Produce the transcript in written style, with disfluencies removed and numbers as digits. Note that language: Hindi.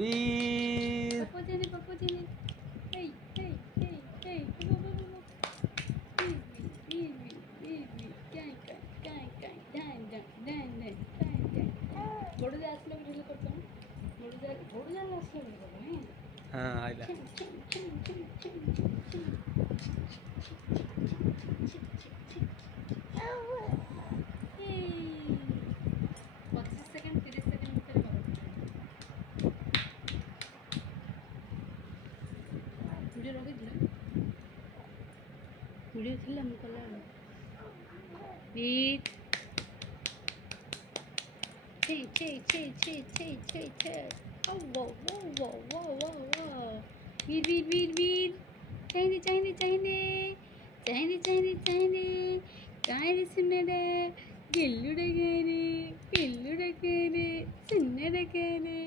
Beer. Papa Jenny. Hey, hey, hey, hey. Go, go, go, go. বড় যে আসলে ভিডিও করছো না বড় জানলে আসলে ভিডিও করবো হ্যাঁ হ্যাঁ আইলা वीडियो थिला हम कला बीट चे चे चे चे चे चे चे ओ वो वो वो वो वो वो बीट बीट बीट बीट चाहिए चाहिए चाहिए चाहिए चाहिए चाहिए काहे सुनने रे गिल्लू डके रे सुनने डके रे